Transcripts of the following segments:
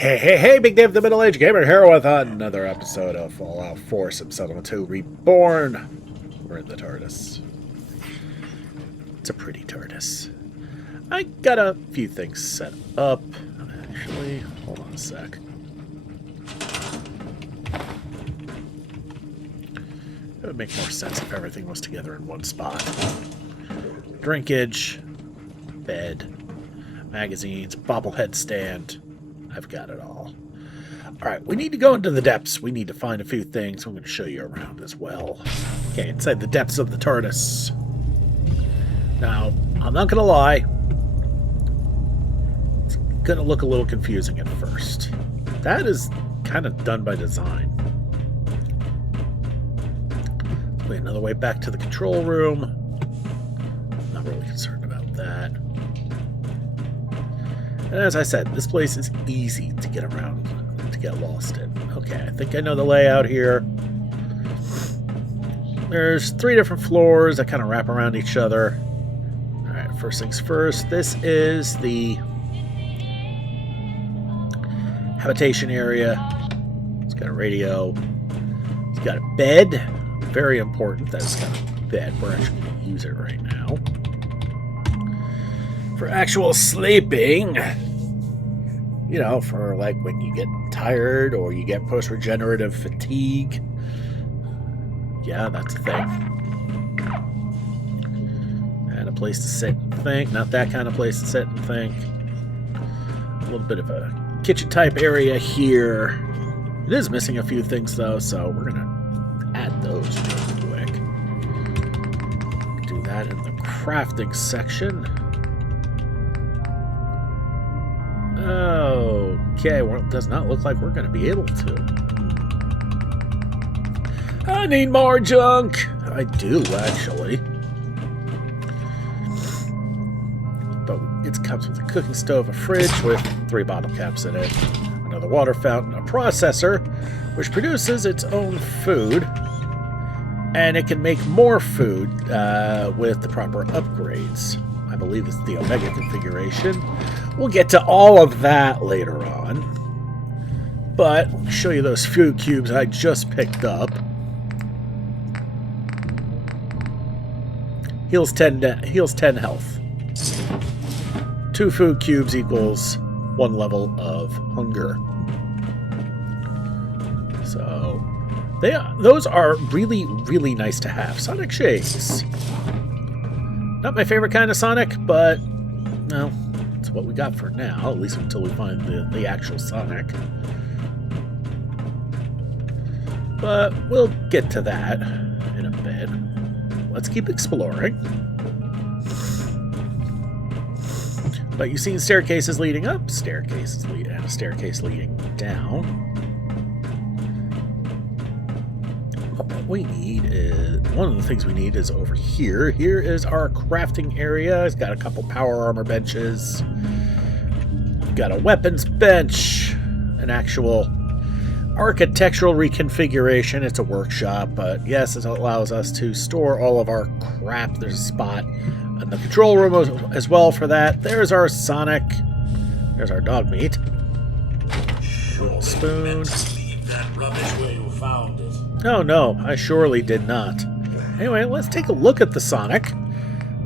Hey, Big Dave the Middle-Aged Gamer here with another episode of Fallout 4 Subsettlement 2 Reborn. We're in the TARDIS. It's a pretty TARDIS. I got a few things set up. Actually, hold on a sec. It would make more sense if everything was together in one spot. Drinkage, bed, magazines, bobblehead stand. I've got it all. Alright, we need to go into the depths. We need to find a few things. I'm going to show you around as well. Okay, inside the depths of the TARDIS. Now, I'm not going to lie. It's going to look a little confusing at first. That is kind of done by design. Wait, another way back to the control room. Not really concerned about that. And as I said, this place is easy to get around, to get lost in. Okay, I think I know the layout here. There's 3 different floors that kind of wrap around each other. Alright, first things first, this is the habitation area. It's got a radio. It's got a bed. Very important that it's got a bed. We're actually going to use it right now. For actual sleeping, you know, for like when you get tired or you get post-regenerative fatigue. Yeah, that's a thing. And a place to sit and think. Not that kind of place to sit and think. A little bit of a kitchen-type area here. It is missing a few things, though, so we're going to add those real quick. Do that in the crafting section. Okay, well, it does not look like we're going to be able to. I need more junk! I do, actually. But it comes with a cooking stove, a fridge with 3 bottle caps in it, another water fountain, a processor, which produces its own food, and it can make more food with the proper upgrades. I believe it's the Omega configuration. We'll get to all of that later on. But let me show you those food cubes I just picked up. Heals 10 health. 2 food cubes equals 1 level of hunger. So those are really, really nice to have. Sonic shakes. Not my favorite kind of Sonic, but no, it's what we got for now, at least until we find the actual Sonic. But we'll get to that in a bit. Let's keep exploring. But you've seen staircases leading up, and a staircase leading down. What we need is, one of the things we need is over here. Here is our crafting area. It's got a couple power armor benches. We've got a weapons bench, an actual architectural reconfiguration. It's a workshop, but yes, it allows us to store all of our crap. There's a spot in the control room as well for that. There's our Sonic. There's our dog meat. Little spoon. Leave that rubbish where you found it. Oh no, I surely did not. Anyway, let's take a look at the Sonic.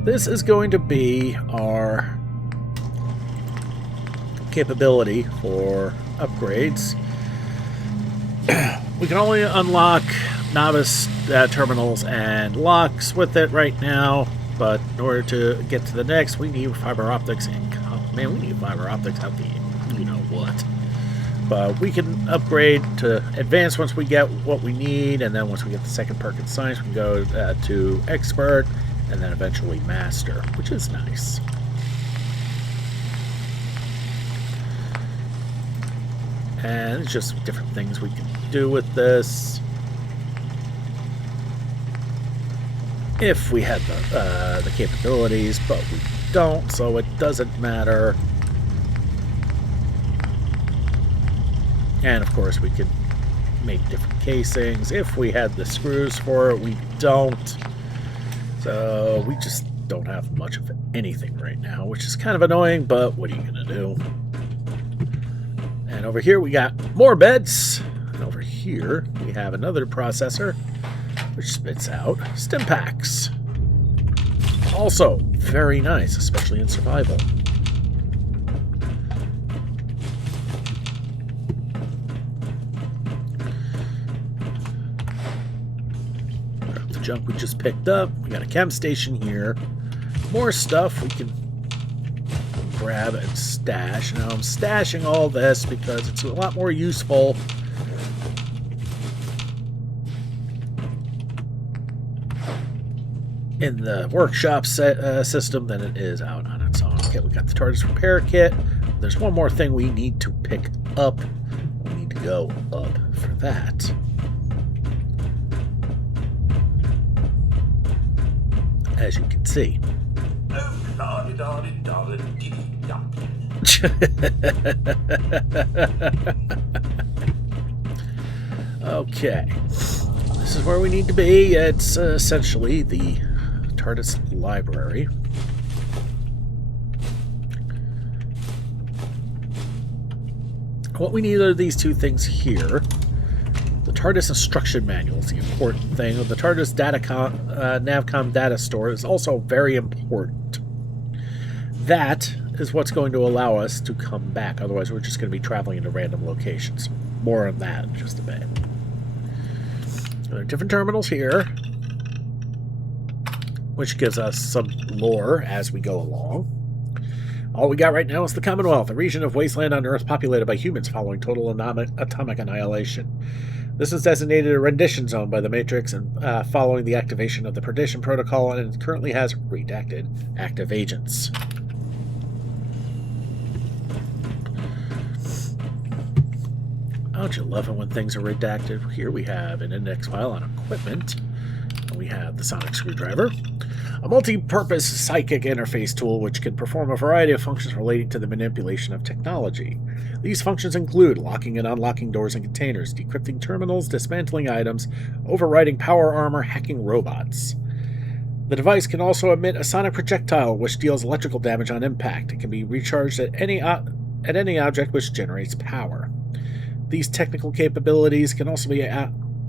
This is going to be our capability for upgrades. We can only unlock novice terminals and locks with it right now, but in order to get to the next, we need fiber optics. Man, we need fiber optics out the you-know-what. But we can upgrade to advanced once we get what we need, and then once we get the second perk in science, we can go to expert, and then eventually master, which is nice. And it's just different things we can do with this. If we had the capabilities, but we don't, so it doesn't matter. And of course we could make different casings if we had the screws for it. We don't. So we just don't have much of anything right now, which is kind of annoying, but what are you going to do? And And over here we got more beds. And over here we have another processor, which spits out stim packs. Also very nice, especially in survival. Grab the junk we just picked up. We got a chem station here. More stuff we can grab and stash. Now I'm stashing all this because it's a lot more useful in the workshop system than it is out on its own. Okay, we got the TARDIS repair kit. There's one more thing we need to pick up. We need to go up for that. As you can see. Okay. This is where we need to be. It's essentially the TARDIS library. What we need are these two things here. The TARDIS instruction manual is the important thing. The TARDIS Navcom data store is also very important. That is what's going to allow us to come back. Otherwise, we're just going to be traveling into random locations. More on that in just a bit. There are different terminals here, which gives us some lore as we go along. All we got right now is the Commonwealth, a region of wasteland on Earth populated by humans following total atomic annihilation. This is designated a rendition zone by the Matrix and following the activation of the Perdition Protocol, and it currently has redacted active agents. Don't you love it when things are redacted? Here we have an index file on equipment. And we have the sonic screwdriver, a multi-purpose psychic interface tool which can perform a variety of functions relating to the manipulation of technology. These functions include locking and unlocking doors and containers, decrypting terminals, dismantling items, overriding power armor, hacking robots. The device can also emit a sonic projectile which deals electrical damage on impact. It can be recharged at any object which generates power. These technical capabilities can also be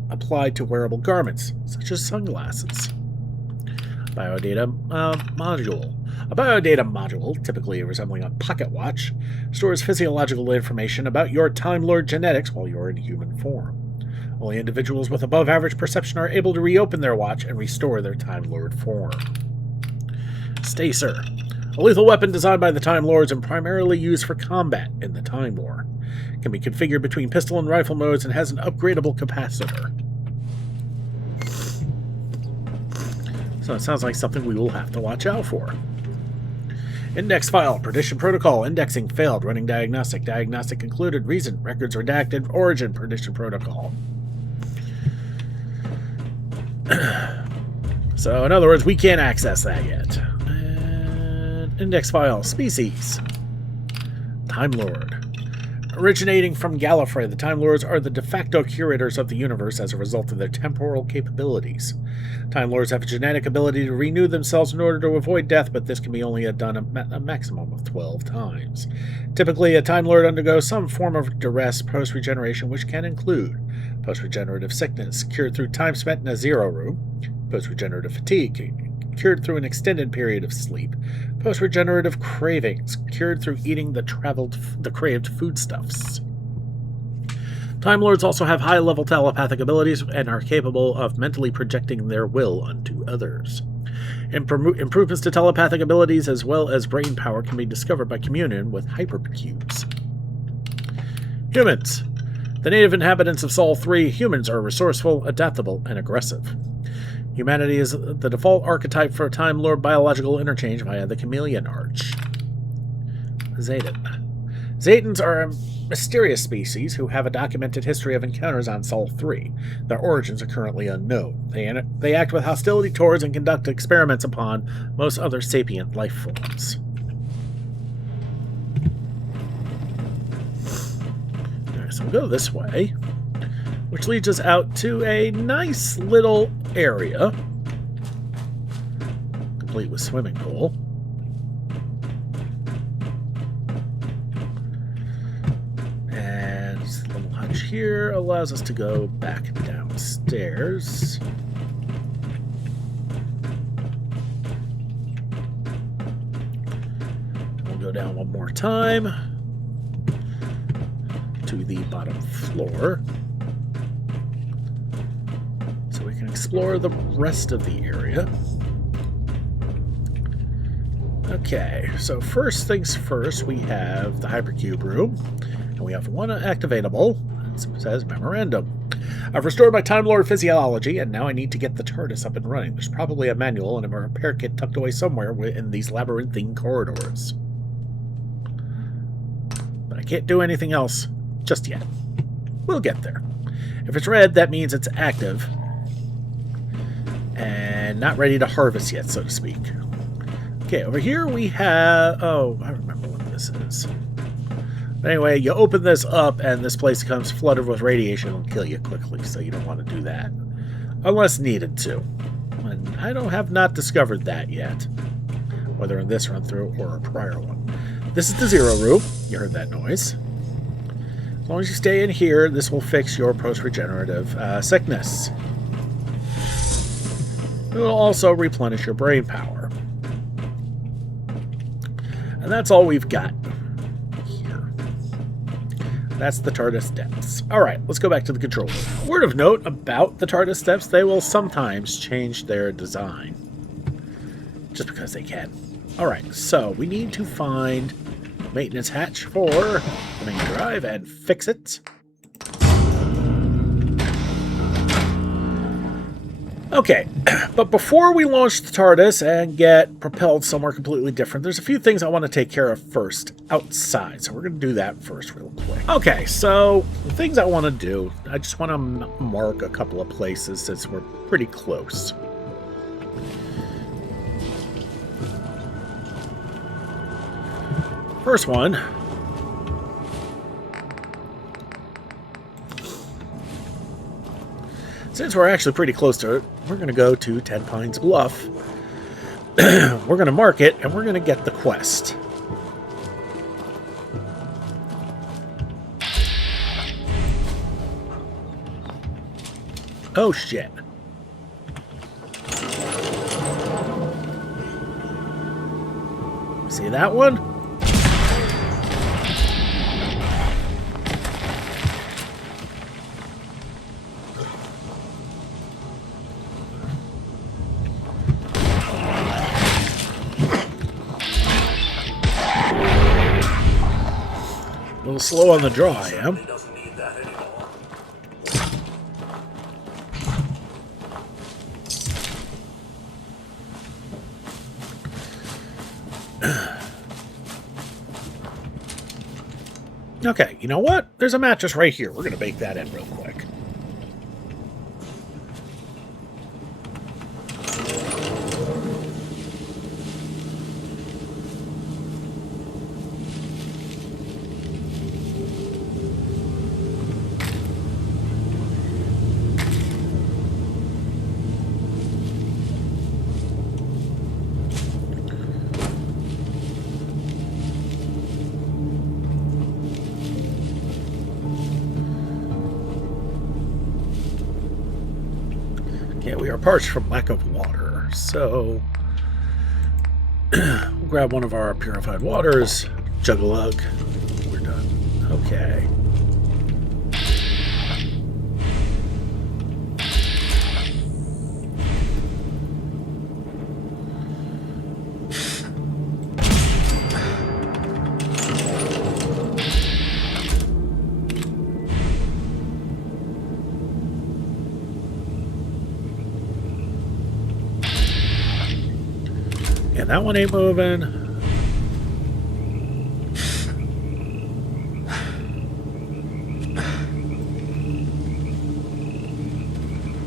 applied to wearable garments, such as sunglasses. Biodata module. A biodata module, typically resembling a pocket watch, stores physiological information about your Time Lord genetics while you're in human form. Only individuals with above-average perception are able to reopen their watch and restore their Time Lord form. Stacer. A lethal weapon designed by the Time Lords and primarily used for combat in the Time War. Can be configured between pistol and rifle modes and has an upgradable capacitor. So it sounds like something we will have to watch out for. Index file. Perdition Protocol. Indexing failed. Running diagnostic. Diagnostic concluded. Reason. Records redacted. Origin. Perdition Protocol. So in other words, we can't access that yet. And index file. Species. Time Lord. Originating from Gallifrey, the Time Lords are the de facto curators of the universe as a result of their temporal capabilities. Time Lords have a genetic ability to renew themselves in order to avoid death, but this can be only done a maximum of 12 times. Typically, a Time Lord undergoes some form of duress post-regeneration, which can include post-regenerative sickness, cured through time spent in a zero room, post-regenerative fatigue, cured through an extended period of sleep, post-regenerative cravings, cured through eating the craved foodstuffs. Time Lords also have high-level telepathic abilities and are capable of mentally projecting their will unto others. Improvements to telepathic abilities as well as brain power can be discovered by communion with hypercubes. Humans. The native inhabitants of Sol 3, humans are resourceful, adaptable, and aggressive. Humanity is the default archetype for Time Lord biological interchange via the Chameleon Arch. Zetan. Zetans are a mysterious species who have a documented history of encounters on Sol 3. Their origins are currently unknown. They act with hostility towards and conduct experiments upon most other sapient life forms. Alright, so we'll go this way, which leads us out to a nice little area, complete with swimming pool. which here allows us to go back downstairs. We'll go down one more time to the bottom floor, so we can explore the rest of the area. Okay, so first things first, we have the hypercube room, and we have one activatable. It says memorandum. I've restored my Time Lord physiology, and now I need to get the TARDIS up and running. There's probably a manual and a repair kit tucked away somewhere in these labyrinthine corridors. But I can't do anything else just yet. We'll get there. If it's red, that means it's active and not ready to harvest yet, so to speak. Okay, over here we have... Oh, I remember what this is. But anyway, you open this up and this place becomes flooded with radiation. It'll kill you quickly, so you don't want to do that. Unless needed to. And I have not discovered that yet. Whether in this run through or a prior one. This is the zero room. You heard that noise. As long as you stay in here, this will fix your post-regenerative sickness. It will also replenish your brain power. And that's all we've got here. That's the TARDIS depths. Alright, let's go back to the control room. Word of note about the TARDIS depths, they will sometimes change their design. Just because they can. Alright, so we need to find maintenance hatch for the main drive and fix it. Okay, but before we launch the TARDIS and get propelled somewhere completely different, there's a few things I want to take care of first outside. So we're going to do that first real quick. Okay, so the things I want to do, I just want to mark a couple of places since we're pretty close. First one. Since we're actually pretty close to it, we're going to go to 10 Pines Bluff. We're going to mark it, and we're going to get the quest. Oh, shit. See that one? A little slow on the draw, I am. Doesn't need that anymore. Okay, you know what? There's a mattress right here. We're going to bake that in real quick. Yeah, we are parched from lack of water, so we'll grab one of our purified waters, jug a lug, we're done. Okay. Yeah, that one ain't moving.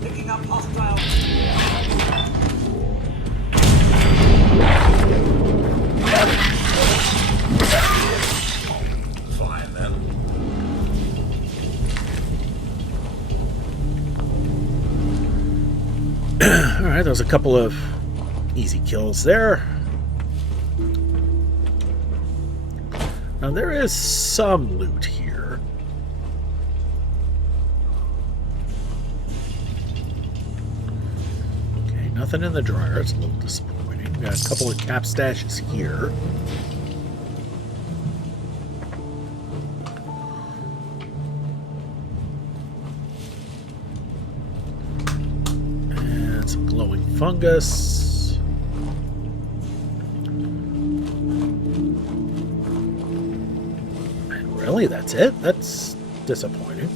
Picking up hostile. Fine then. Alright, there's a couple of easy kills there. Now there is some loot here. Nothing in the dryer. It's a little disappointing. Got a couple of cap stashes here. And some glowing fungus. And really, that's it? That's disappointing.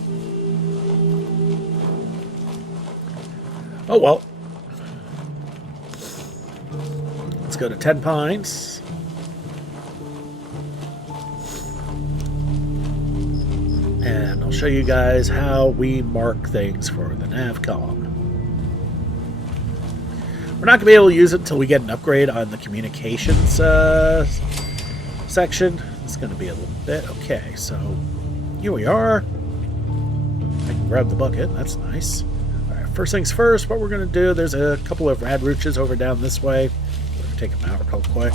Oh well. Let's go to 10 Pines. And I'll show you guys how we mark things for the Navcom. We're not going to be able to use it until we get an upgrade on the communications section. It's going to be a little bit. Okay, so here we are. I can grab the bucket. That's nice. First things first, what we're going to do, there's a couple of rad roaches over down this way. We're going to take them out real quick.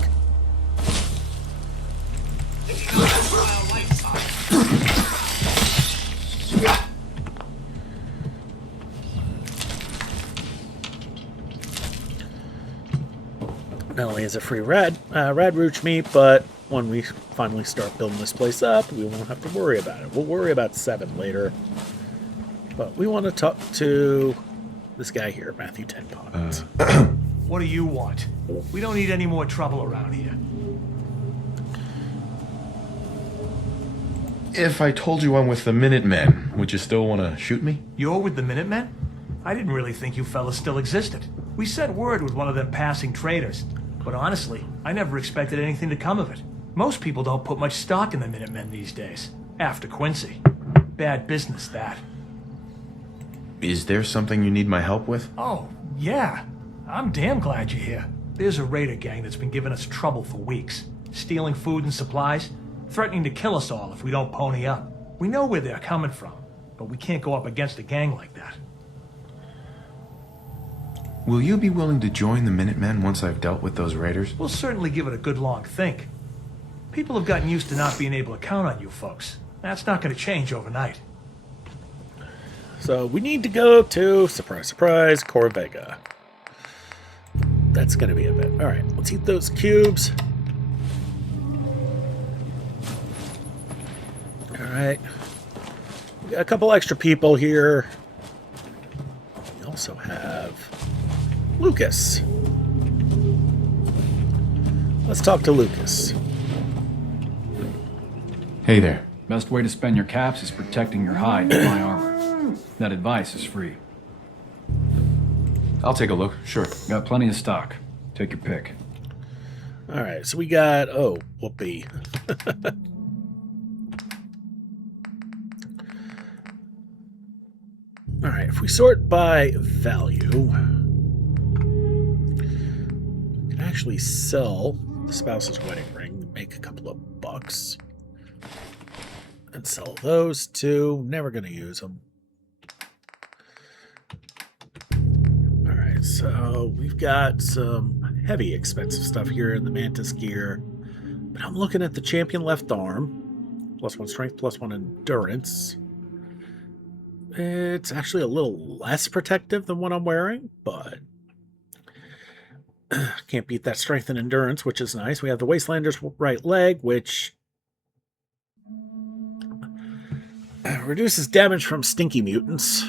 Not only is it free rad roach meat, but when we finally start building this place up, we won't have to worry about it. We'll worry about 7 later. But we want to talk to this guy here, Matthew 10 Pines. What do you want? We don't need any more trouble around here. If I told you I'm with the Minutemen, would you still want to shoot me? You're with the Minutemen? I didn't really think you fellas still existed. We sent word with one of them passing traders. But honestly, I never expected anything to come of it. Most people don't put much stock in the Minutemen these days. After Quincy. Bad business, that. Is there something you need my help with? Oh, yeah. I'm damn glad you're here. There's a raider gang that's been giving us trouble for weeks. Stealing food and supplies, threatening to kill us all if we don't pony up. We know where they're coming from, but we can't go up against a gang like that. Will you be willing to join the Minutemen once I've dealt with those raiders? We'll certainly give it a good long think. People have gotten used to not being able to count on you folks. That's not going to change overnight. So we need to go to, surprise, surprise, Corvega. That's going to be a bit. All right, let's eat those cubes. All right. We got a couple extra people here. We also have Lucas. Let's talk to Lucas. Hey there. Best way to spend your caps is protecting your hide with my armor. That advice is free. I'll take a look, sure. Got plenty of stock. Take your pick. All right, so we got, oh, whoopee. All right, if we sort by value, we can actually sell the spouse's wedding ring, make a couple of bucks, and sell those two. Never going to use them. All right, so we've got some heavy expensive stuff here in the Mantis gear, but I'm looking at the champion left arm, +1 strength, +1 endurance. It's actually a little less protective than what I'm wearing, but can't beat that strength and endurance, which is nice. We have the Wastelander's right leg, which reduces damage from stinky mutants.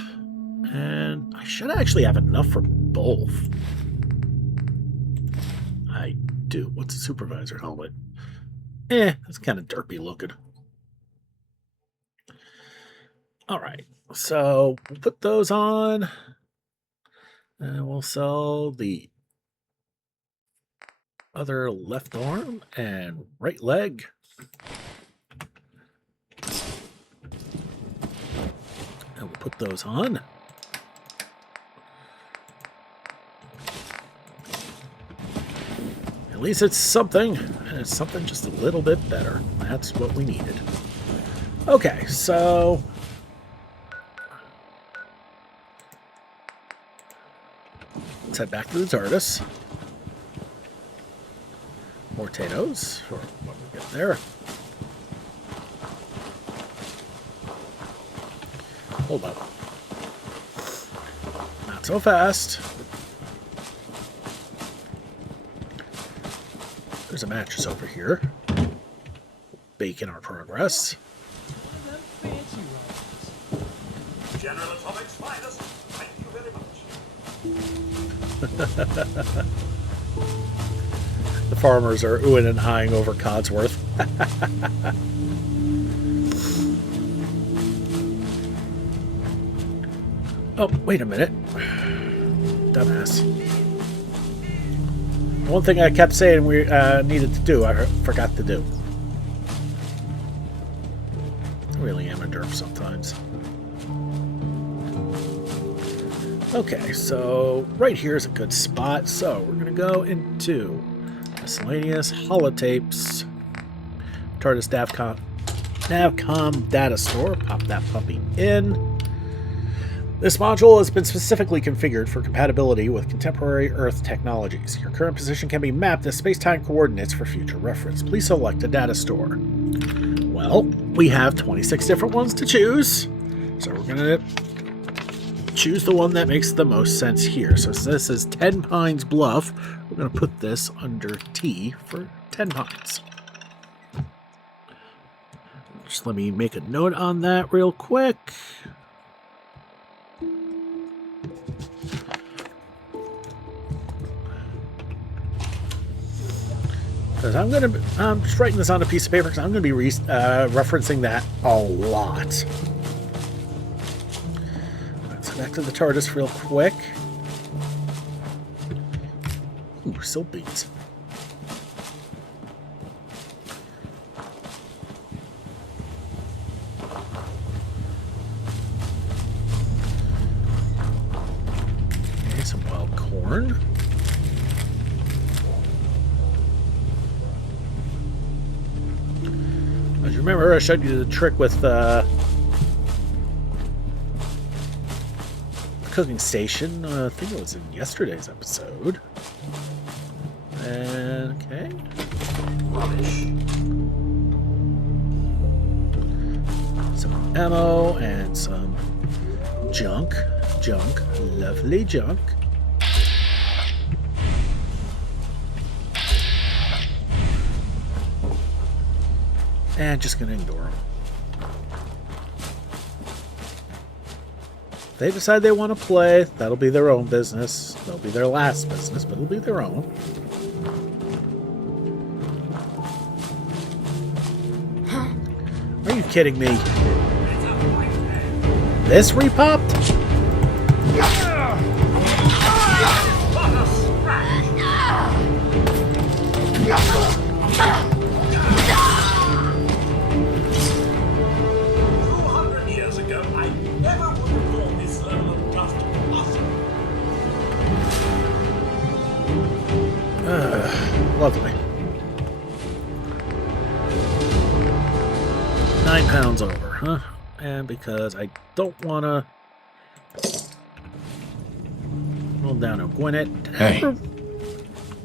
And I should actually have enough for both. I do. What's a supervisor helmet? It's kind of derpy looking. All right. So we'll put those on, and we'll sell the other left arm and right leg. And we'll put those on. At least it's something, and it's something just a little bit better. That's what we needed. Okay, so let's head back to the TARDIS. More potatoes, or what we get there. Hold up. Not so fast. There's a mattress over here. Bacon our progress. General Atomic's finest. Thank you very much. The farmers are oohing and eyeing over Codsworth. Oh, wait a minute. Dumbass. One thing I kept saying we needed to do, I forgot to do. I really am a derp sometimes. Okay, so right here is a good spot. So we're going to go into miscellaneous holotapes. TARDIS Navcom data store. Pop that puppy in. This module has been specifically configured for compatibility with contemporary Earth technologies. Your current position can be mapped as space-time coordinates for future reference. Please select a data store. Well, we have 26 different ones to choose, so we're going to choose the one that makes the most sense here. So this is 10 Pines Bluff. We're going to put this under T for 10 Pines. Just let me make a note on that real quick. Because I'm just writing this on a piece of paper because I'm going to be referencing that a lot. Let's go back to the TARDIS real quick. Ooh, silk beads. Okay, some wild corn. As you remember, I showed you the trick with the cooking station. I think it was in yesterday's episode. And, okay. Some ammo and some junk. Lovely junk. And just gonna ignore them. If they decide they want to play, that'll be their own business. That'll be their last business, but it'll be their own. Are you kidding me? This repopped? Lovely. 9 pounds over, huh? And because I don't want to roll down a Gwyneth. Did I ever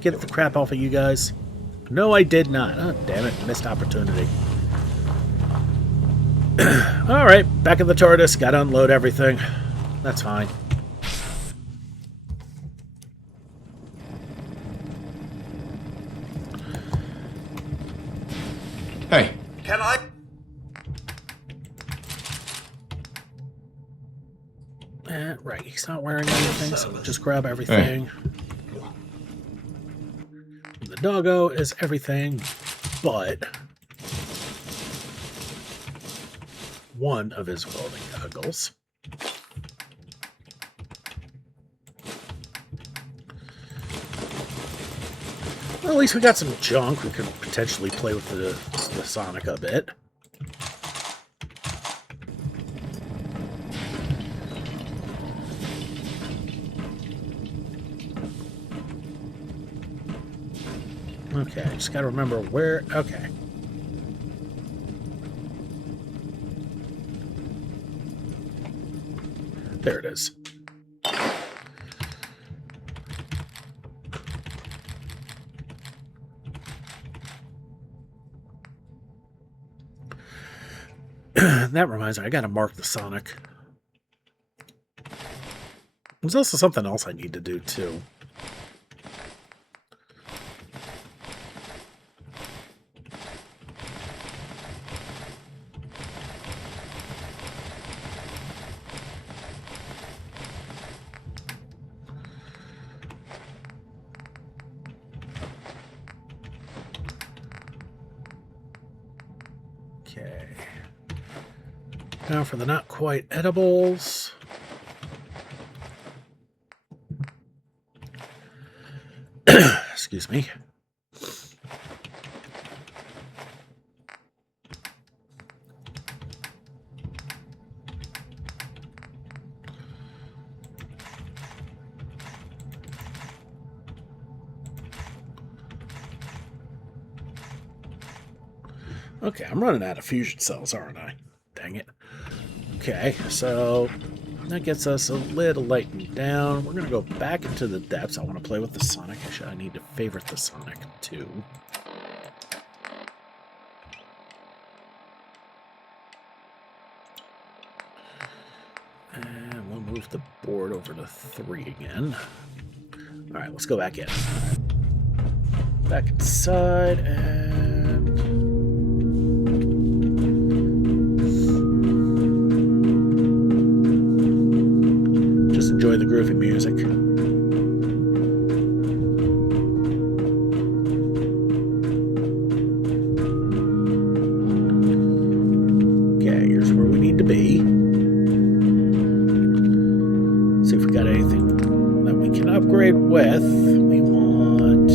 get the crap off of you guys? No, I did not. Oh, damn it. Missed opportunity. Alright, back in the TARDIS. Gotta unload everything. That's fine. Hey. Can I? Right, he's not wearing anything, so we'll just grab everything. The doggo is everything, but one of his welding goggles. Well, at least we got some junk. We could potentially play with the Sonic a bit. Okay, just gotta remember where... Okay. There it is. That reminds me, I gotta mark the Sonic. There's also something else I need to do, too. Okay. Now for the not quite edibles. Excuse me. Okay, I'm running out of fusion cells, aren't I? Dang it. Okay, so that gets us a little lightened down. We're going to go back into the depths. I want to play with the Sonic. Actually, I need to favorite the Sonic, too. And we'll move the board over to 3 again. All right, let's go back in. Back inside, and just enjoy the groovy music. Okay, here's where we need to be. See if we got anything that we can upgrade with. We want...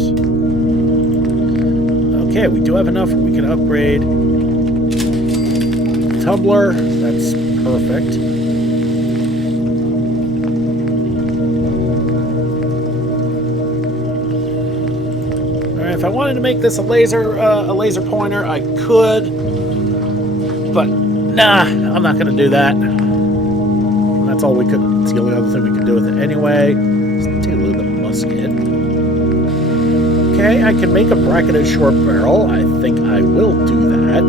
Okay, we do have enough where we can upgrade Tumbler. That's perfect. Alright, if I wanted to make this a laser pointer, I could. But nah, I'm not gonna do that. That's all we could. It's the only other thing we could do with it anyway. Let's take a look at the musket. Okay, I can make a bracketed short barrel. I think I will do that,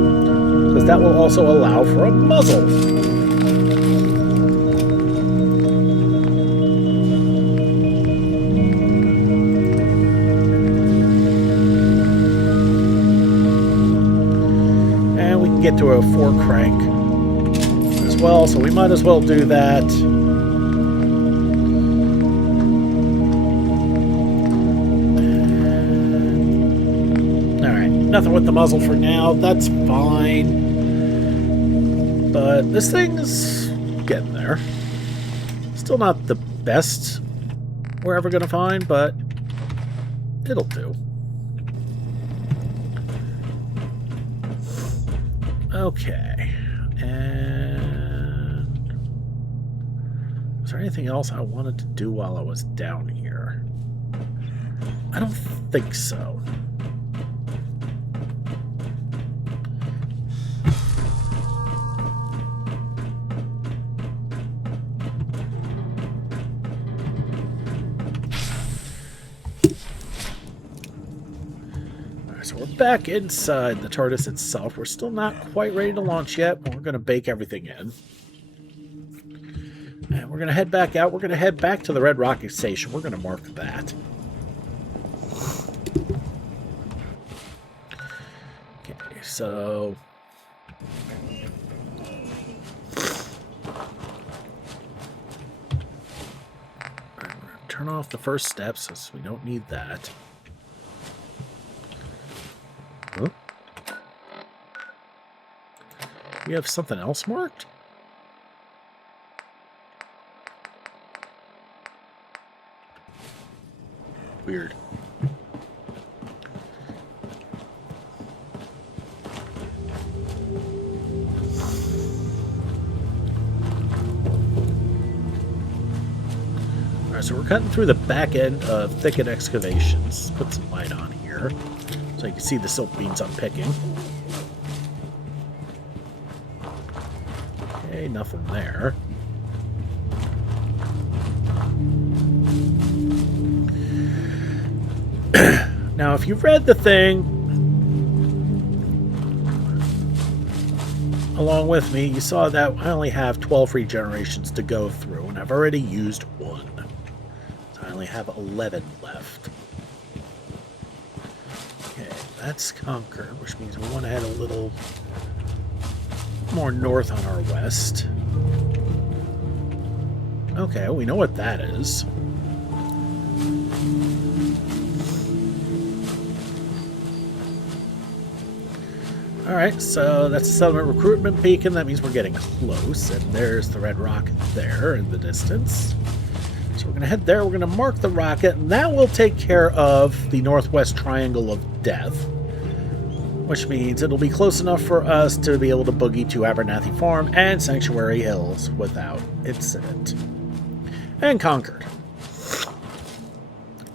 because that will also allow for a muzzle. And we can get to a 4 crank as well, so we might as well do that. Nothing with the muzzle for now. That's fine. But this thing's getting there. Still not the best we're ever going to find, but it'll do. Okay. And is there anything else I wanted to do while I was down here? I don't think so. So we're back inside the TARDIS itself. We're still not quite ready to launch yet, but we're going to bake everything in. And we're going to head back out. We're going to head back to the Red Rocket Station. We're going to mark that. Okay, so... Alright, we're going to turn off the first steps, since we don't need that. Huh? We have something else marked? Weird. Alright, so we're cutting through the back end of Thicket Excavations. Put some light on here, so you can see the silk beans I'm picking. Okay, nothing there. Now, if you've read the thing along with me, you saw that I only have 12 regenerations to go through, and I've already used 1. So I only have 11 left. Okay, that's Concord, which means we want to head a little more north on our west. Okay, we know what that is. Alright, so that's the settlement recruitment beacon. That means we're getting close. And there's the red rocket there in the distance. So we're going to head there. We're going to mark the rocket. And that will take care of the northwest triangle of death. Which means it'll be close enough for us to be able to boogie to Abernathy Farm and Sanctuary Hills without incident. And conquered.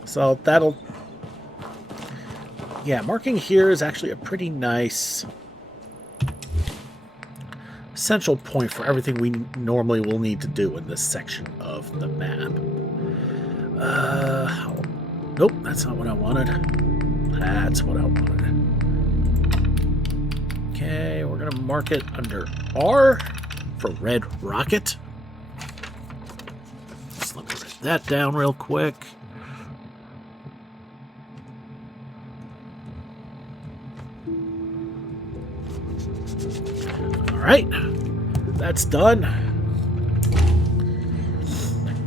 So that'll... Yeah, marking here is actually a pretty nice central point for everything we normally will need to do in this section of the map. Nope, that's not what I wanted. That's what I wanted. Okay, we're going to mark it under R for Red Rocket. Just let me write that down real quick. Alright, that's done.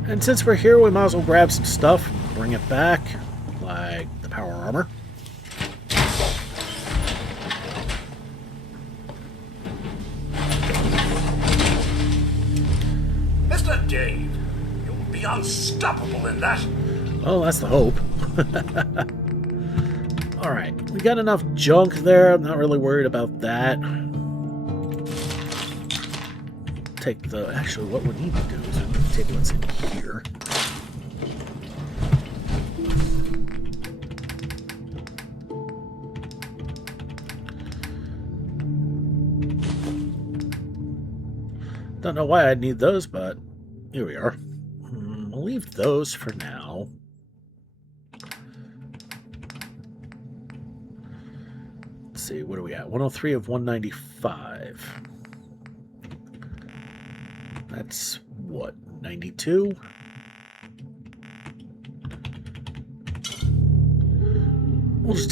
And since we're here, we might as well grab some stuff, bring it back, like the power armor. Mr. Dave, you'll be unstoppable in that. Oh, that's the hope. Alright, we got enough junk there. I'm not really worried about that. Take the... Actually, what we need to do is take what's in here. Don't know why I'd need those, but here we are. We'll leave those for now. Let's see, what are we at? 103 of 195. That's what, 92? We'll just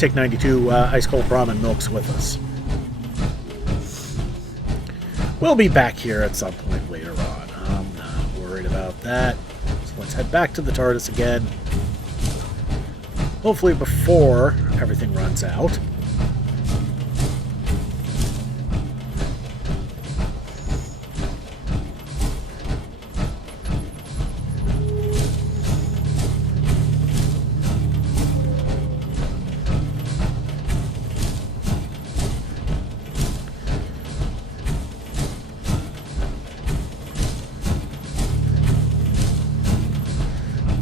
take 92 ice cold ramen milks with us. We'll be back here at some point later on. I'm not worried about that. So let's head back to the TARDIS again. Hopefully before everything runs out.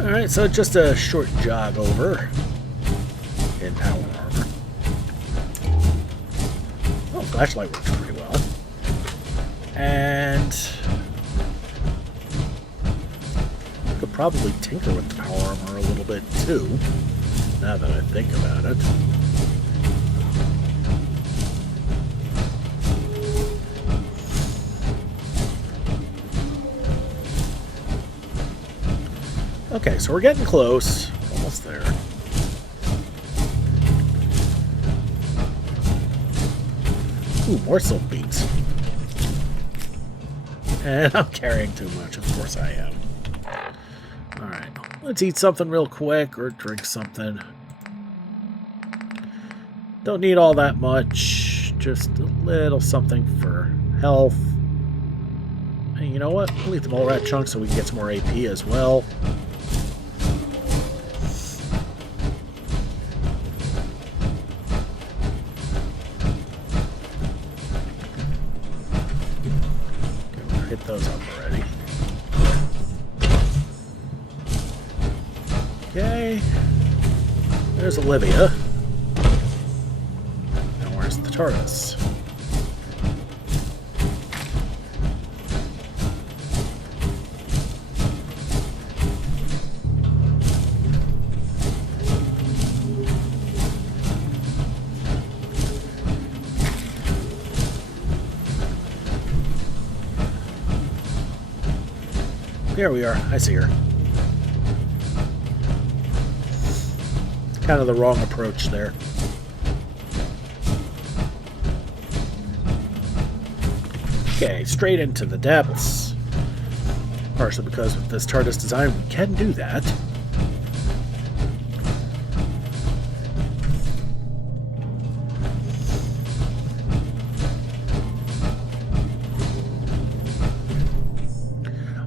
Alright, so just a short jog over in power armor. Oh, flashlight works pretty well. And I could probably tinker with the power armor a little bit too, now that I think about it. Okay, so we're getting close. Almost there. Ooh, more silk beads. And I'm carrying too much. Of course I am. Alright, let's eat something real quick or drink something. Don't need all that much. Just a little something for health. Hey, you know what? We'll eat the mole rat chunk so we can get some more AP as well. Hit those up already. Okay. There's Olivia. Now where's the TARDIS? There we are. I see her. Kind of the wrong approach there. Okay, straight into the depths. Partially because with this TARDIS design, we can do that.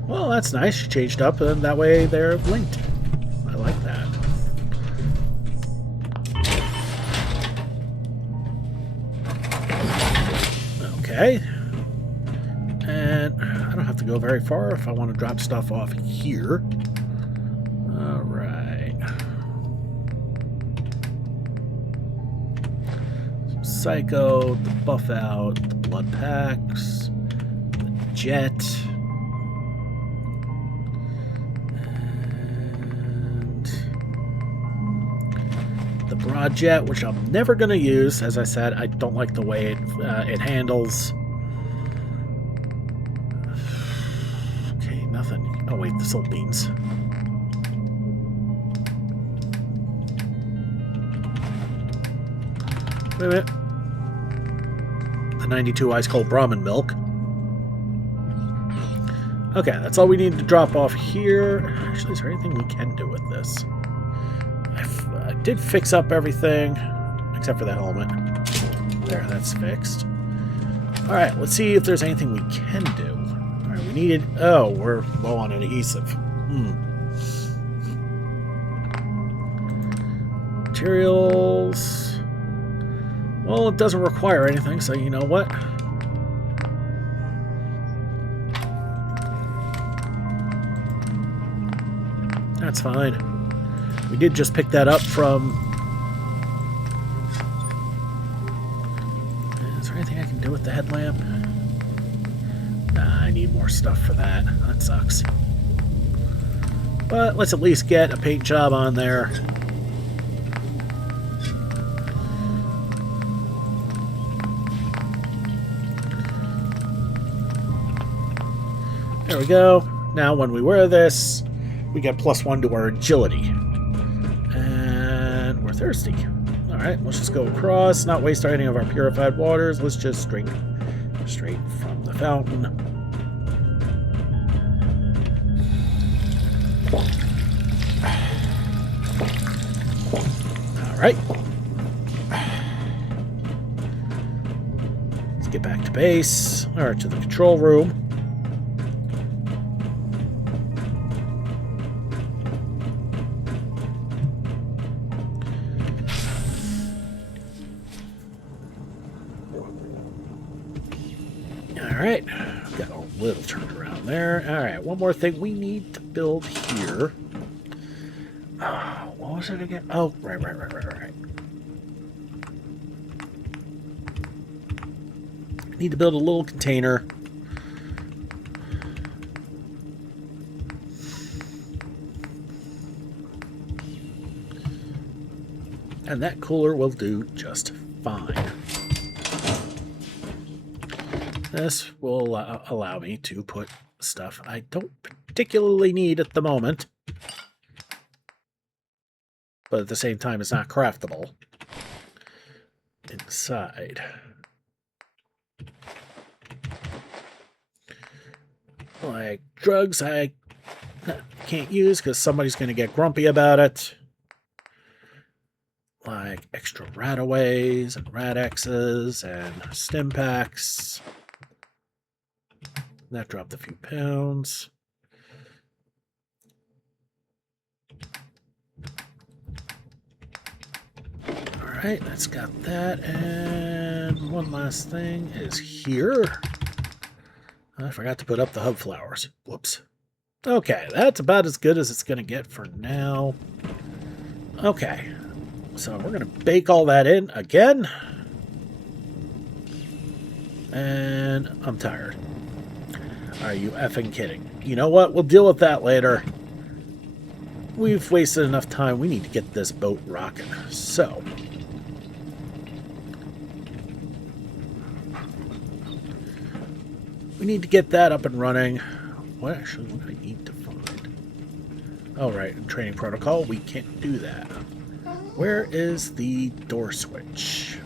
Well, that's nice. She changed up, and that way they're linked. I like that. Okay. And I don't have to go very far if I want to drop stuff off here. Alright. Psycho, the buff out, the blood packs, the jet. And the broad jet, which I'm never going to use. As I said, I don't like the way it handles. Nothing. Oh wait, the salt beans. Wait a minute. The 92 ice cold Brahmin milk. Okay, that's all we need to drop off here. Actually, is there anything we can do with this? I did fix up everything except for the helmet. There, that's fixed. Alright, let's see if there's anything we can do. We needed... Oh, we're low on adhesive. Materials... Well, it doesn't require anything, so you know what? That's fine. We did just pick that up from... Is there anything I can do with the headlamp? Nah, I need more stuff for that. That sucks. But let's at least get a paint job on there. There we go. Now when we wear this, we get +1 to our agility. And we're thirsty. Alright, let's just go across, not waste any of our purified waters. Let's just drink straight from the fountain. Alright. Let's get back to base, or to the control room. Alright, got a little turned around there. Alright, one more thing we need to build here. What was it again? Oh, right. Need to build a little container. And that cooler will do just fine. This will allow me to put stuff I don't particularly need at the moment. But at the same time, it's not craftable. Inside. Like drugs I can't use because somebody's going to get grumpy about it. Like extra rataways and radexes and stim packs. That dropped a few pounds. Alright, that's got that. And one last thing is here. I forgot to put up the hub flowers. Whoops. Okay, that's about as good as it's going to get for now. Okay, so we're going to bake all that in again. And I'm tired. Are you effing kidding? You know what? We'll deal with that later. We've wasted enough time. We need to get this boat rocking. So. We need to get that up and running. What do I need to find? Oh, right. In training protocol, we can't do that. Where is the door switch?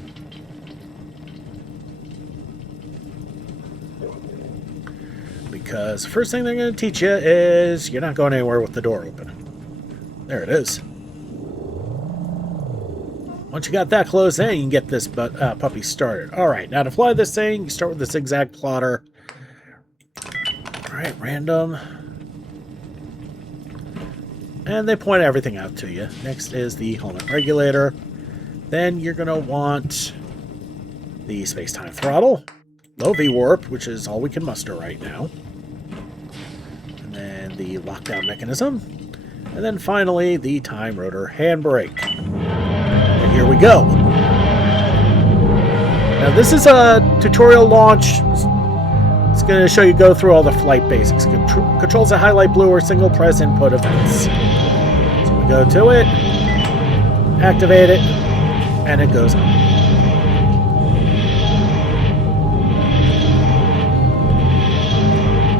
Because the first thing they're going to teach you is you're not going anywhere with the door open. There it is. Once you got that closed, then you can get this puppy started. Alright, now to fly this thing, you start with the zigzag plotter. Alright, random. And they point everything out to you. Next is the helmet regulator. Then you're going to want the space-time throttle, low V-warp, which is all we can muster right now, and then the lockdown mechanism, and then finally the time rotor handbrake. And here we go. Now this is a tutorial launch. It's going to show you go through all the flight basics. Controls that highlight blue or single press input events. So we go to it, activate it, and it goes on.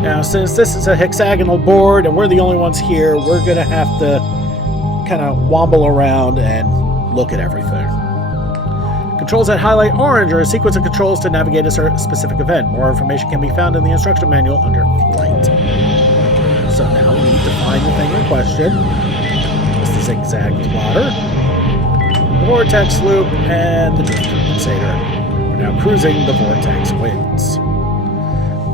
Now, since this is a hexagonal board and we're the only ones here, we're going to have to kind of womble around and look at everything. Controls that highlight orange are a sequence of controls to navigate a specific event. More information can be found in the instruction manual under Flight. So now we need to find the thing in question. This is the zigzag plotter, the vortex loop, and the drift compensator. We're now cruising the vortex winds.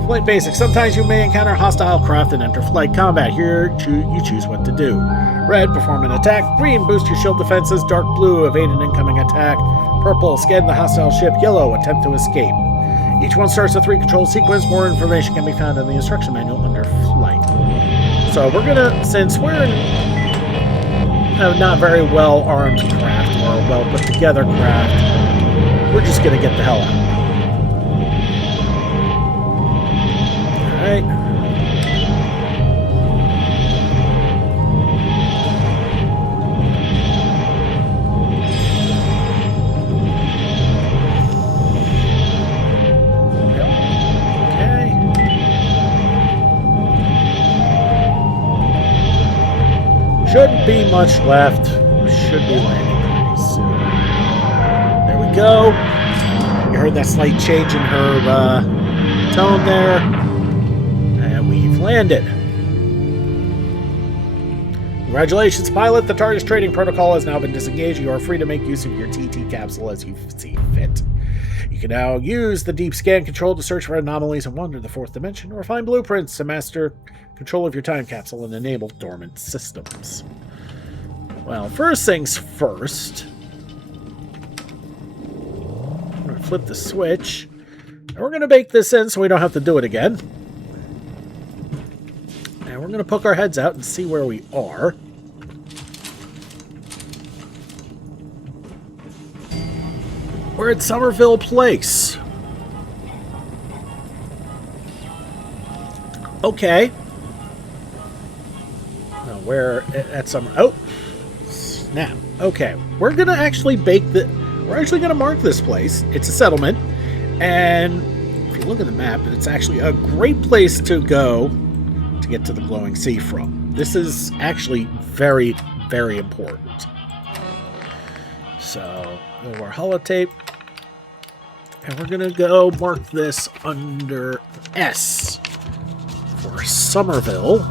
Flight basics. Sometimes you may encounter hostile craft and enter flight combat. Here, you choose what to do. Red, perform an attack. Green, boost your shield defenses. Dark blue, evade an incoming attack. Purple, scan the hostile ship. Yellow, attempt to escape. Each one starts a 3-control sequence. More information can be found in the instruction manual under Flight. So we're gonna, since we're in a not very well armed craft or a well put together craft, we're just gonna get the hell out. Alright. Shouldn't be much left. We should be landing pretty soon. There we go. You heard that slight change in her tone there. And we've landed. Congratulations, pilot. The TARDIS trading protocol has now been disengaged. You are free to make use of your TT capsule as you see fit. You can now use the deep scan control to search for anomalies and wander the 4th dimension, or find blueprints to master control of your time capsule and enable dormant systems. Well, first things first, I'm going to flip the switch, and we're going to bake this in so we don't have to do it again. And we're going to poke our heads out and see where we are. We're at Somerville Place. Okay. No, we're at Summer. Oh, snap. Okay, we're gonna actually bake the. We're actually gonna mark this place. It's a settlement, and if you look at the map, it's actually a great place to go to get to the glowing sea from. This is actually very, very important. So, our holotape. And we're going to go mark this under S for Somerville.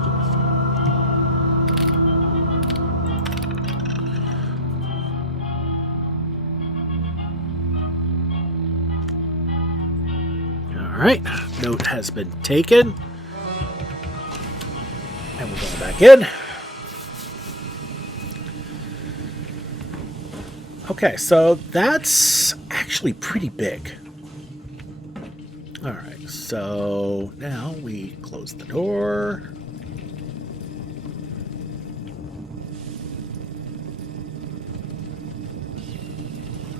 Alright, note has been taken. And we're going back in. Okay, so that's actually pretty big. Alright, so now we close the door.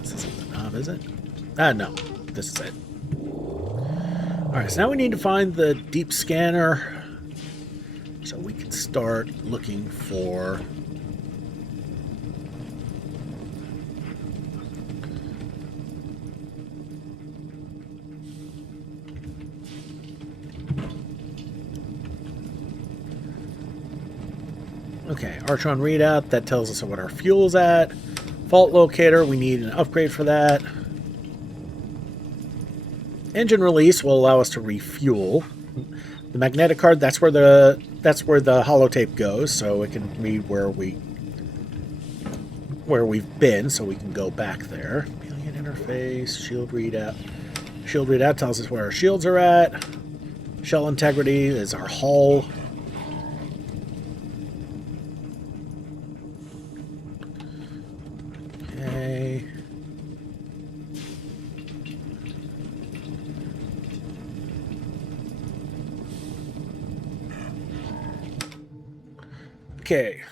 This isn't the knob, is it? No, this is it. Alright, so now we need to find the deep scanner so we can start looking for okay, Artron readout, that tells us what our fuel's at. Fault locator, we need an upgrade for that. Engine release will allow us to refuel. The magnetic card, that's where the holotape goes, so it can read where we've been, so we can go back there. Alien interface, shield readout. Shield readout tells us where our shields are at. Shell integrity is our hull. Okay.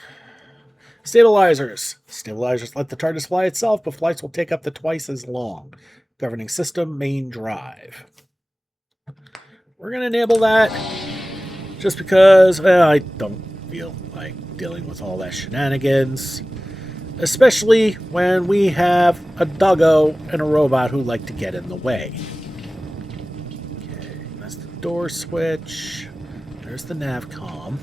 Stabilizers. Stabilizers let the TARDIS fly itself, but flights will take up to twice as long. Governing system, main drive. We're going to enable that just because I don't feel like dealing with all that shenanigans. Especially when we have a doggo and a robot who like to get in the way. Okay, that's the door switch. There's the navcom.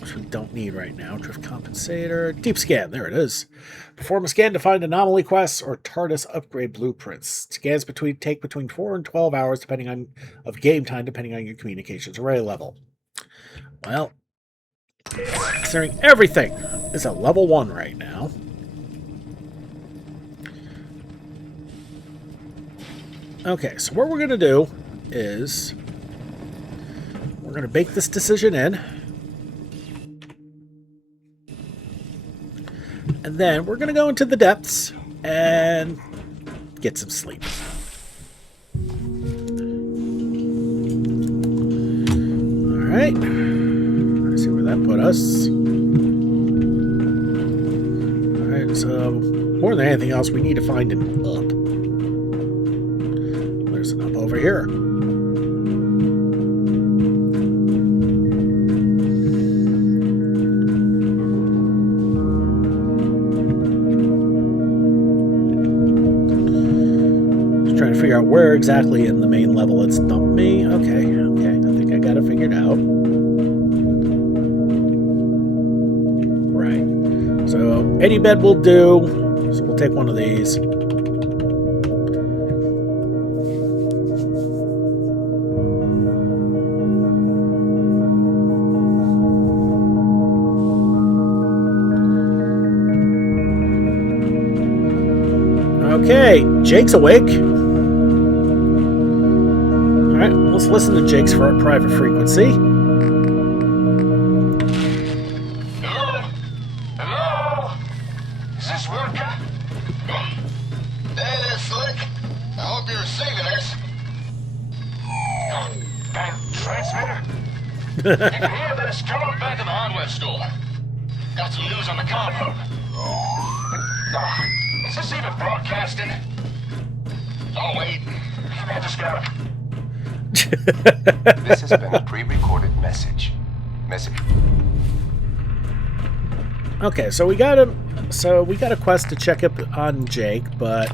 Which we don't need right now. Drift compensator. Deep scan. There it is. Perform a scan to find anomaly quests or TARDIS upgrade blueprints. Scans take between 4 and 12 hours of game time, depending on your communications array level. Well, considering everything is at level 1 right now. Okay, so what we're going to do is we're going to bake this decision in. And then we're going to go into the depths and get some sleep. Alright. Let's see where that put us. Alright, so more than anything else, we need to find an up. There's an up over here. Trying to figure out where exactly in the main level it's dumped me. Okay, I think I got it figured out. Right. So any bed will do. So we'll take one of these. Okay, Jake's awake. Alright, let's listen to Jake's for our private frequency. Hello? Hello? Is this working? That is slick. I hope you're receiving this. Bang, transmitter? You can hear this. Come on back to the hardware store. Got some news on the combo. Is this even broadcasting? Oh, wait. Maybe I just got it. This has been a pre-recorded message. Okay, so we got a quest to check up on Jake, but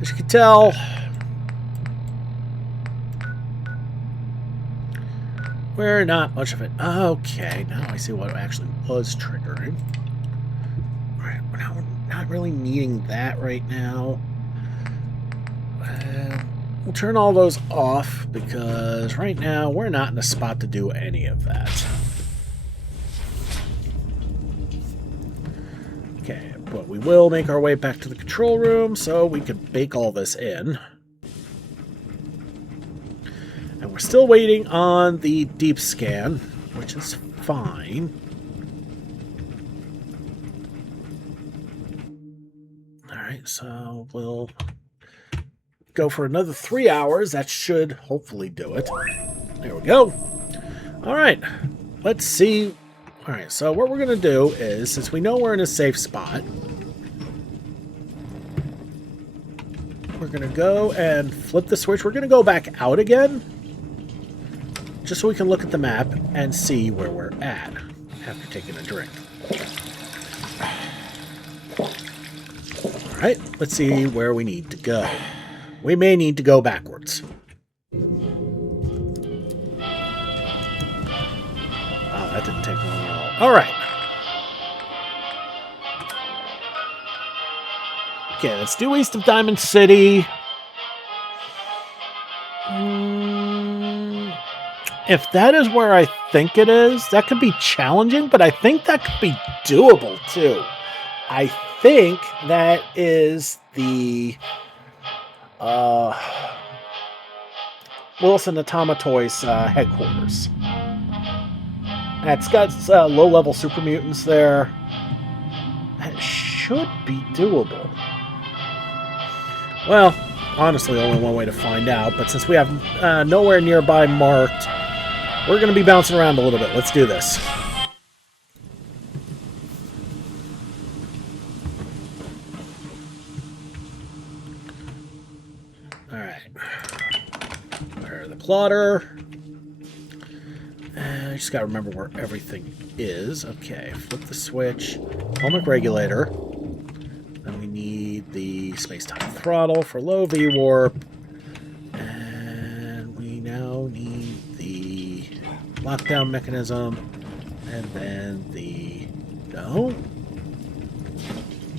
as you can tell, we're not much of it. Okay, now I see what actually was triggering. Alright, we're not really needing that right now. We'll turn all those off because right now we're not in a spot to do any of that. Okay, but we will make our way back to the control room so we can bake all this in. And we're still waiting on the deep scan, which is fine. Alright, so we'll go for another 3 hours. That should hopefully do it. There we go. Alright, let's see. Alright, so what we're going to do is, since we know we're in a safe spot, we're going to go and flip the switch. We're going to go back out again, just so we can look at the map and see where we're at after taking a drink. Alright, let's see where we need to go. We may need to go backwards. Oh, that didn't take long at all. Alright. Okay, let's do east of Diamond City. If that is where I think it is, that could be challenging, but I think that could be doable, too. I think that is the Wilson Automatoys headquarters. And it's got low-level super mutants there. That should be doable. Well, honestly, only one way to find out, but since we have nowhere nearby marked, we're going to be bouncing around a little bit. Let's do this. plotter. I just gotta remember where everything is. Okay, flip the switch. Helmet regulator. Then we need the space-time throttle for low V-warp. And we now need the lockdown mechanism. And then the... No?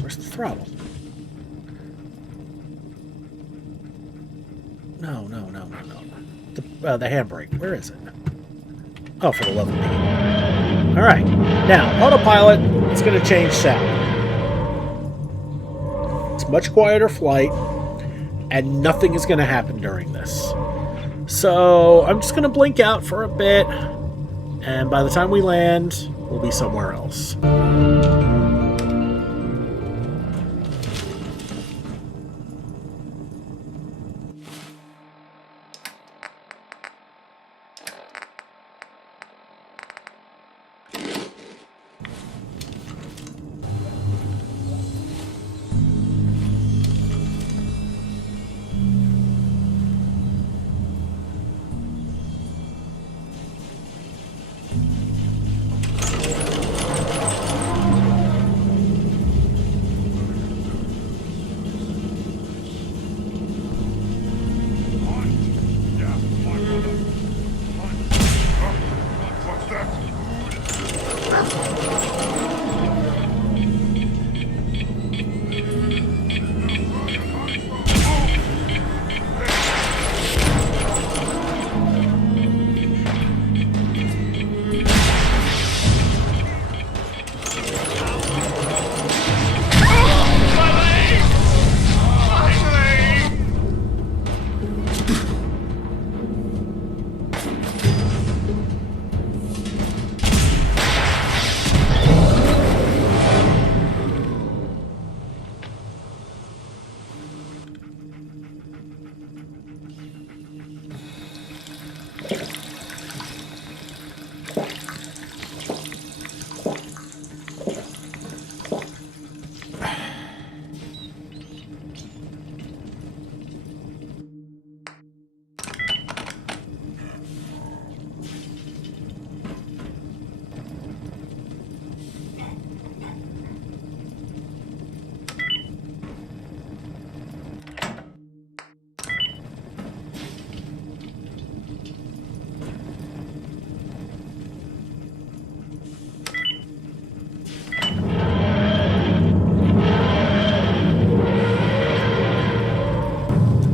Where's the throttle? No. The handbrake. Where is it? Oh, for the love of me. Alright. Now, autopilot is going to change sound. It's much quieter flight, and nothing is going to happen during this. So, I'm just going to blink out for a bit, and by the time we land, we'll be somewhere else.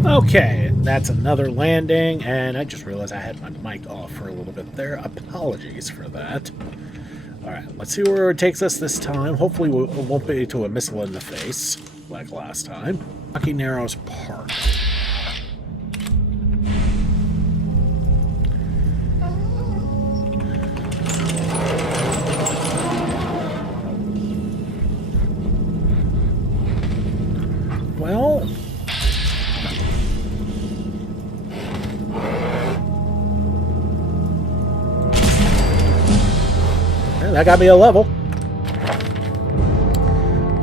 Okay, that's another landing, and I just realized I had my mic off for a little bit there. Apologies for that. Alright, let's see where it takes us this time. Hopefully it won't be to a missile in the face, like last time. Rocky Narrows Park. Well... that got me a level.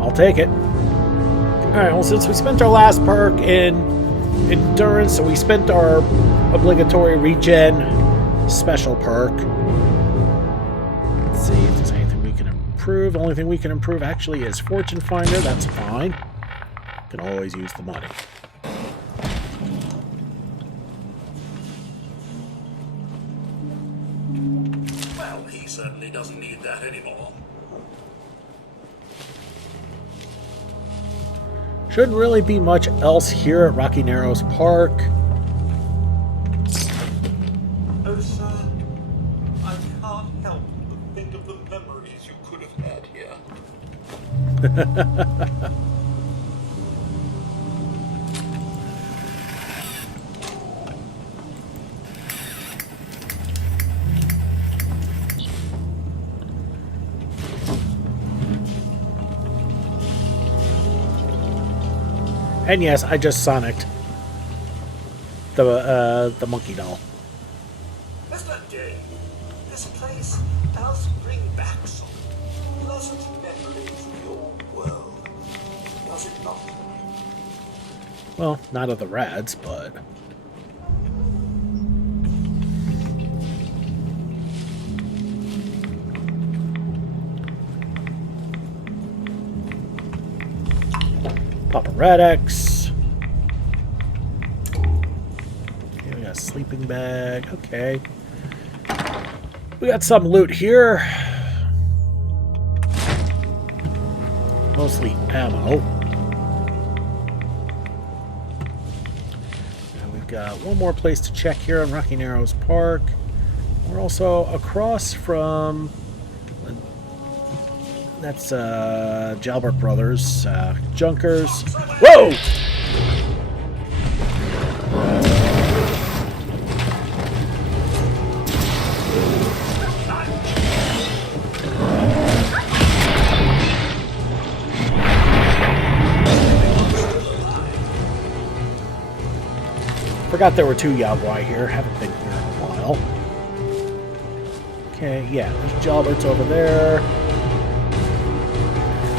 I'll take it. Alright, well, since we spent our last perk in Endurance, so we spent our obligatory regen special perk. Let's see if there's anything we can improve. The only thing we can improve actually is Fortune Finder. That's fine. Can always use the money. Well, he certainly doesn't need that anymore. Shouldn't really be much else here at Rocky Narrows Park. Oh, sir, I can't help but think of the memories you could have had here. And yes, I just Sonicked the monkey doll. Mr. J, this place does bring back some pleasant memories of your world, does it not? Well, not of the rads, but... Rad-X. Okay, we got a sleeping bag. Okay. We got some loot here. Mostly ammo. And we've got one more place to check here on Rocky Narrows Park. We're also across from... That's Jalbert Brothers, Junkers. Whoa! Forgot there were two Yagwai here. Haven't been here in a while. Okay, yeah, there's Jalbert's over there.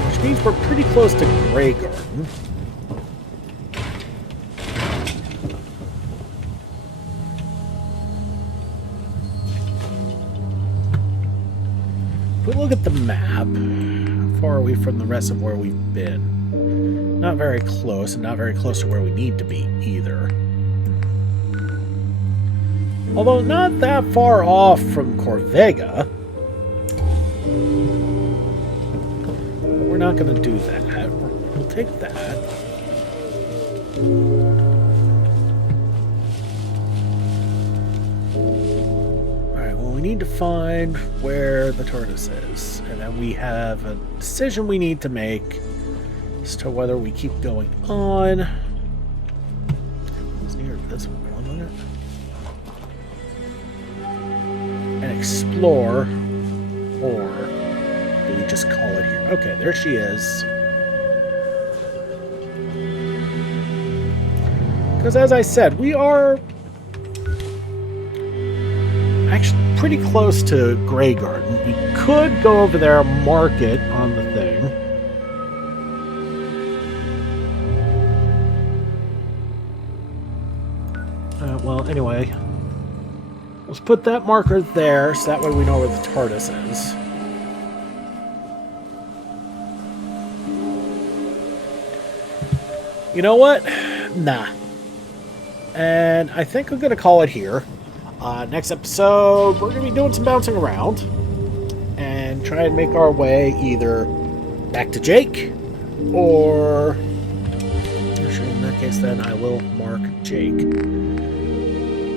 Which means we're pretty close to Grey Garden. If we look at the map, how far are we from the rest of where we've been? Not very close, and not very close to where we need to be either. Although not that far off from Corvega. But we're not going to do that. We'll take that. Alright, well, we need to find where the TARDIS is. And then we have a decision we need to make as to whether we keep going on. It was near this one, wasn't it? And explore, or do we just call it here? Okay, there she is. Because as I said, we are actually pretty close to Grey Garden. We could go over there and mark it on the thing. Well, anyway. Let's put that marker there, so that way we know where the TARDIS is. You know what? Nah. And I think I'm going to call it here. Next episode, we're going to be doing some bouncing around. And try and make our way either back to Jake, or... Actually, in that case, then I will mark Jake.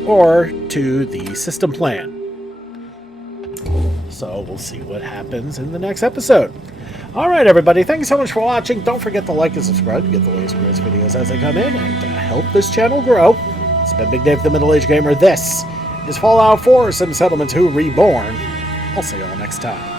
Or to the system plan. So we'll see what happens in the next episode. Alright everybody, thanks so much for watching. Don't forget to like and subscribe to get the latest videos as they come in and help this channel grow. It's been Big Dave the Middle Age Gamer. This is Fallout 4 Sim Settlement 2 Reborn. I'll see you all next time.